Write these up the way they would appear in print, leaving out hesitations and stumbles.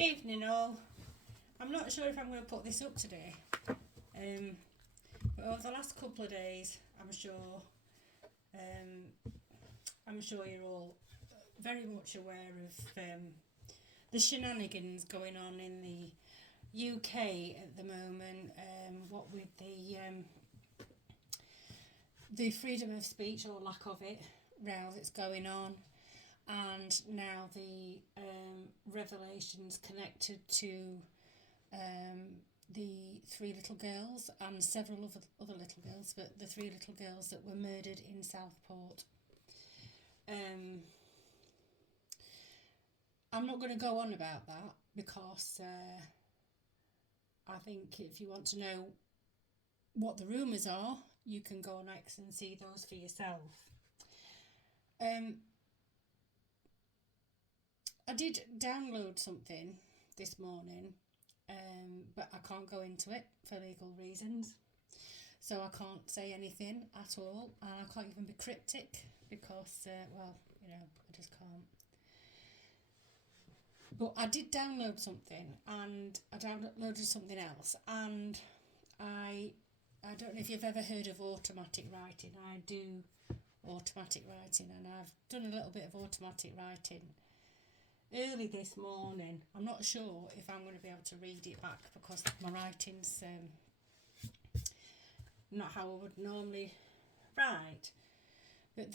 Evening all. I'm not sure if I'm going to put this up today, but over the last couple of days, I'm sure you're all very much aware of the shenanigans going on in the UK at the moment. What with the freedom of speech or lack of it row that's going on, and now the revelations connected to the three little girls and several other little girls, but the three little girls that were murdered in Southport. I'm not going to go on about that because I think if you want to know what the rumours are, you can go on X and see those for yourself. I did download something this morning, but I can't go into it for legal reasons. So I can't say anything at all, and I can't even be cryptic because, I just can't. But I did download something, and I downloaded something else, and I don't know if you've ever heard of automatic writing. I do automatic writing, and I've done a little bit of automatic writing early this morning. I'm not sure if I'm going to be able to read it back because my writing's not how I would normally write. But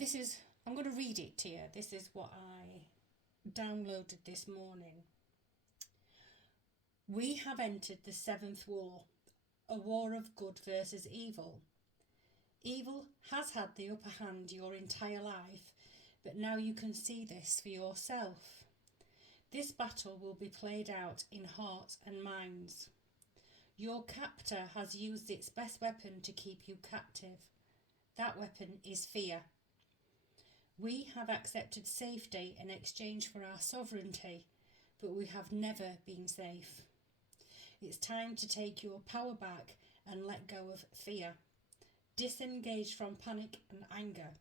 I'm going to read it to you. This is what I downloaded this morning. We have entered the seventh war, a war of good versus evil. Evil has had the upper hand your entire life, but now you can see this for yourself. This battle will be played out in hearts and minds. Your captor has used its best weapon to keep you captive. That weapon is fear. We have accepted safety in exchange for our sovereignty, but we have never been safe. It's time to take your power back and let go of fear. Disengage from panic and anger.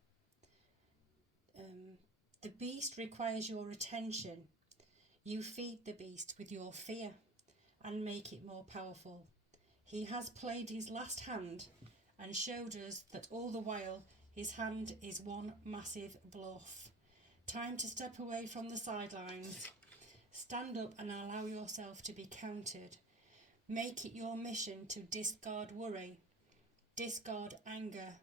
The beast requires your attention. You feed the beast with your fear and make it more powerful. He has played his last hand and showed us that all the while his hand is one massive bluff. Time to step away from the sidelines. Stand up and allow yourself to be counted. Make it your mission to discard worry, discard anger.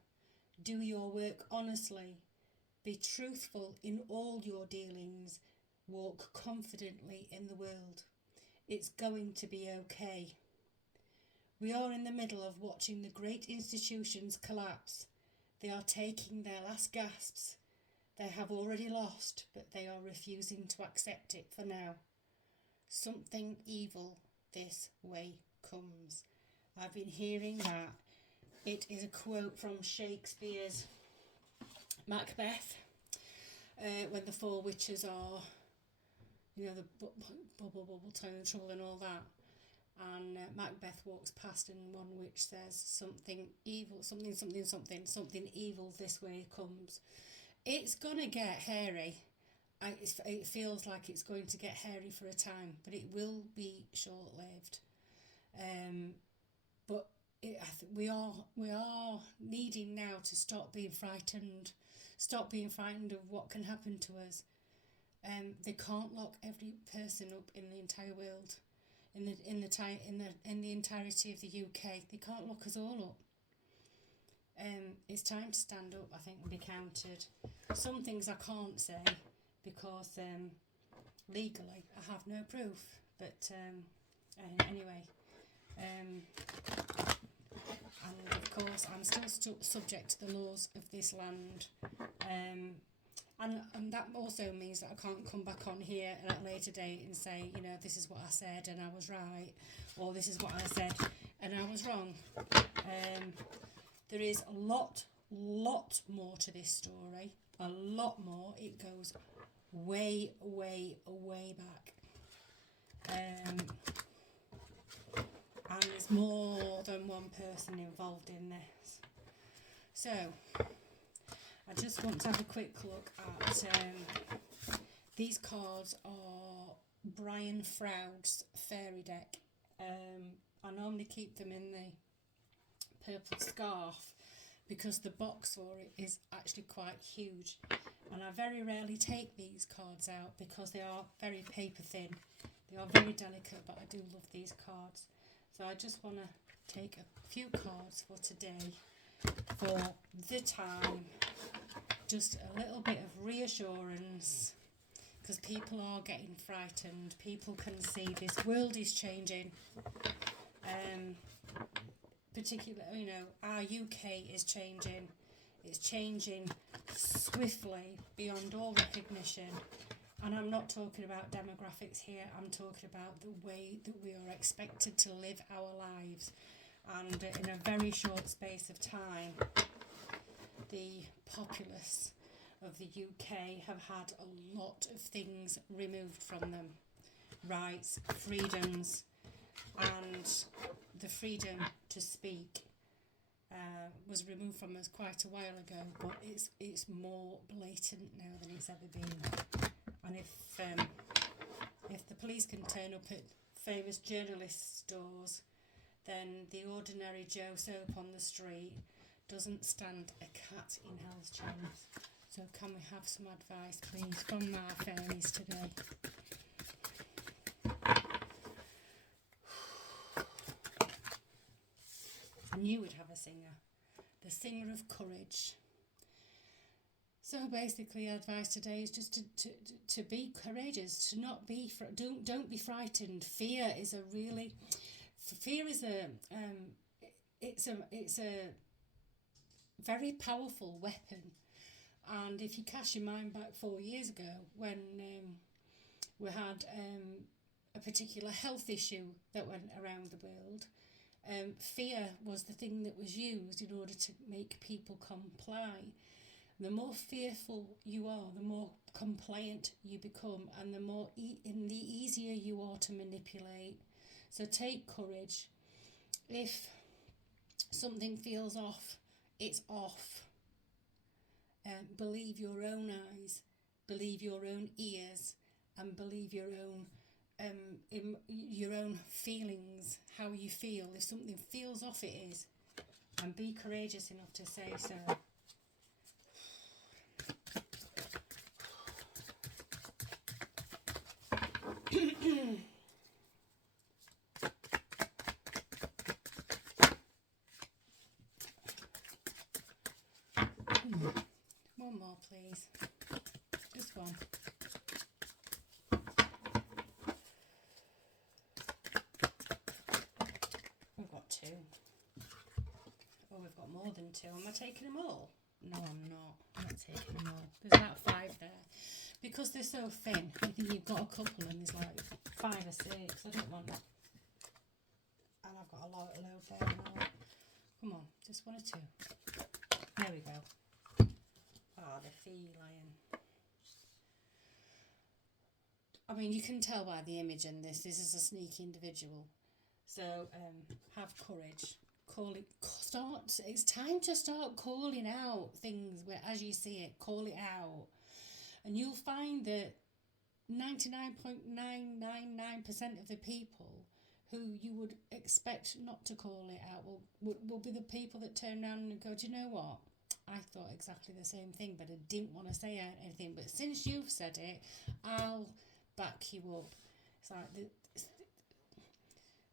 Do your work honestly. Be truthful in all your dealings. Walk confidently in the world. It's going to be okay. We are in the middle of watching the great institutions collapse. They are taking their last gasps. They have already lost, but they are refusing to accept it for now. Something evil this way comes. I've been hearing that. It is a quote from Shakespeare's Macbeth, when the four witches are, the bubble, telling the trouble and all that. And Macbeth walks past and one witch says something evil, something evil this way comes. It's going to get hairy. It feels like it's going to get hairy for a time, but it will be short-lived. But we are needing now to stop being frightened of what can happen to us. They can't lock every person up in the entire world, in the entirety of the UK. They can't lock us all up. It's time to stand up, I think, and be counted. Some things I can't say because legally I have no proof. But anyway, and of course I'm still subject to the laws of this land. And that also means that I can't come back on here at a later date and say, this is what I said and I was right, or this is what I said and I was wrong. There is a lot more to this story. A lot more. It goes way, way, way back. And there's more than one person involved in this. So I just want to have a quick look at these cards are Brian Froud's fairy deck. I normally keep them in the purple scarf because the box for it is actually quite huge, and I very rarely take these cards out because they are very paper thin. They are very delicate, but I do love these cards. So I just want to take a few cards for today for the time. Just a little bit of reassurance, because people are getting frightened. People can see this world is changing. Particularly, our UK is changing. It's changing swiftly beyond all recognition. And I'm not talking about demographics here. I'm talking about the way that we are expected to live our lives. And in a very short space of time, the populace of the UK have had a lot of things removed from them. Rights, freedoms, and the freedom to speak was removed from us quite a while ago, but it's more blatant now than it's ever been. And if the police can turn up at famous journalist stores, then the ordinary Joe Soap on the street doesn't stand a cat in hell's chance. So can we have some advice, please, from our fairies today? I knew we'd have a singer. The singer of courage. So basically, advice today is just to be courageous, to not be don't be frightened. Fear is a very powerful weapon. And if you cast your mind back 4 years ago, when we had a particular health issue that went around the world, fear was the thing that was used in order to make people comply. The more fearful you are, the more compliant you become, and the easier you are to manipulate. So take courage. If something feels off, it's off. Believe your own eyes, believe your own ears, and believe your own feelings, how you feel. If something feels off, it is. And be courageous enough to say so. One more, please. Just one. We've got two. Oh, we've got more than two. Am I taking them all? No, I'm not. I'm not taking them all. There's about 5 there. Because they're so thin, I think you've got a couple and there's like 5 or 6. I don't want that. And I've got a load there now. Come on, just 1 or 2. There we go. Ah, the feline. I mean, you can tell by the image in this. This is a sneaky individual. So, have courage. It's time to start calling out things where, as you see it, call it out. And you'll find that 99.999% of the people who you would expect not to call it out will be the people that turn around and go, do you know what? I thought exactly the same thing, but I didn't want to say anything. But since you've said it, I'll back you up. It's like,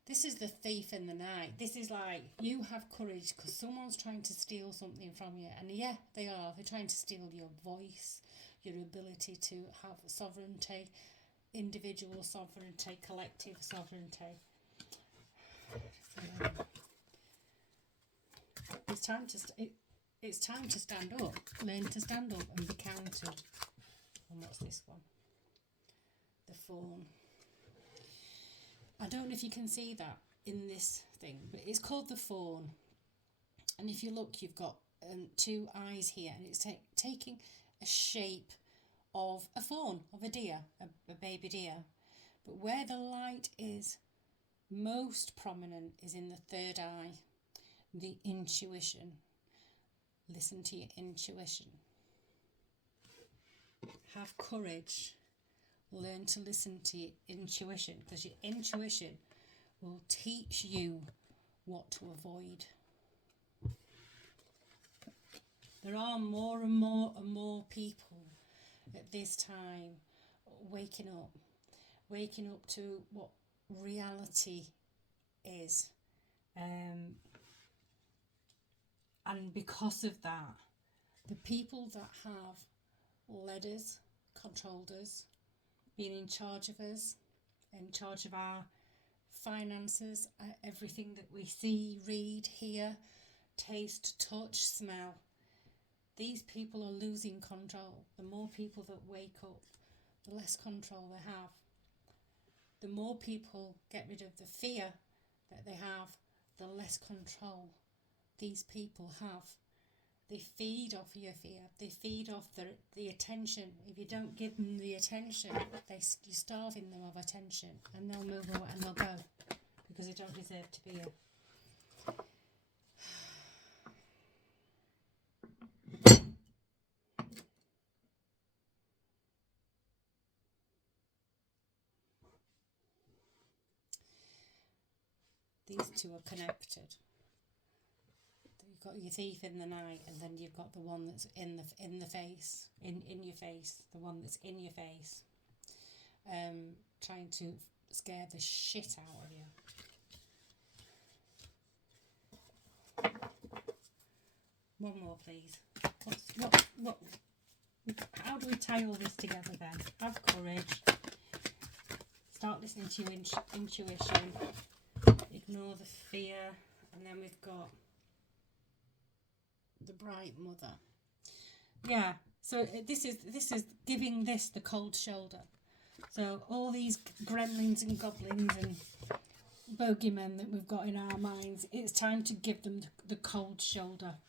this is the thief in the night. This is like, you have courage because someone's trying to steal something from you. And yeah, they are. They're trying to steal your voice, your ability to have sovereignty, individual sovereignty, collective sovereignty. So, it's time to stand up. Learn to stand up and be counted. And what's this one? The fawn. I don't know if you can see that in this thing, but it's called the fawn. And if you look, you've got 2 eyes here, and it's taking a shape of a fawn, of a deer, a baby deer. But where the light is most prominent is in the 3rd eye, the intuition. Listen to your intuition. Have courage. learn to listen to your intuition, because your intuition will teach you what to avoid. There are more and more people at this time waking up to what reality is. And because of that, the people that have led us, controlled us, been in charge of us, in charge of our finances, everything that we see, read, hear, taste, touch, smell, these people are losing control. The more people that wake up, the less control they have. The more people get rid of the fear that they have, the less control these people have. They feed off your fear. They feed off the attention. If you don't give them the attention, you're starving them of attention, and they'll move away and they'll go because they don't deserve to be here. These two are connected. You've got your thief in the night, and then you've got the one that's in your face, the one that's in your face, trying to scare the shit out of you. One more, please. What? How do we tie all this together then? Have courage. Start listening to your intuition. Ignore the fear, and then we've got the bright mother. Yeah, so this is giving this the cold shoulder. So all these gremlins and goblins and bogeymen that we've got in our minds, it's time to give them the cold shoulder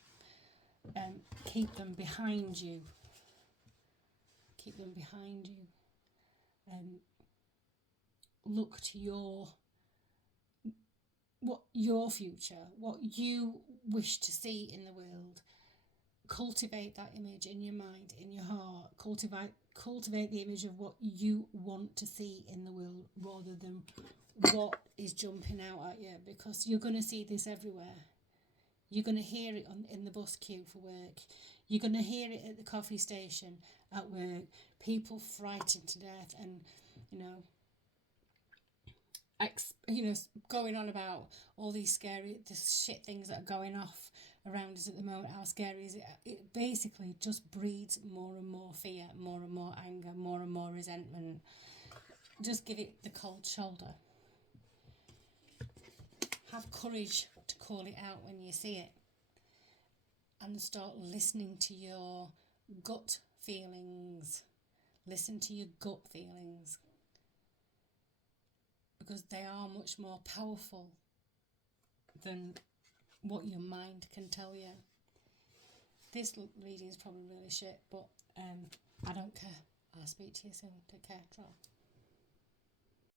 and keep them behind you. Keep them behind you. Look to your future, what you wish to see in the world. Cultivate that image in your mind, in your heart. Cultivate the image of what you want to see in the world, rather than what is jumping out at you, because you're going to see this everywhere. You're going to hear it in the bus queue for work. You're going to hear it at the coffee station at work. People frightened to death, and going on about all these scary, shit things that are going off around us at the moment. How scary is it? It basically just breeds more and more fear, more and more anger, more and more resentment. Just give it the cold shoulder. Have courage to call it out when you see it, and start listening to your gut feelings. Listen to your gut feelings, because they are much more powerful than what your mind can tell you. This reading is probably really shit, but I don't care. I'll speak to you soon. Take care. Ciao.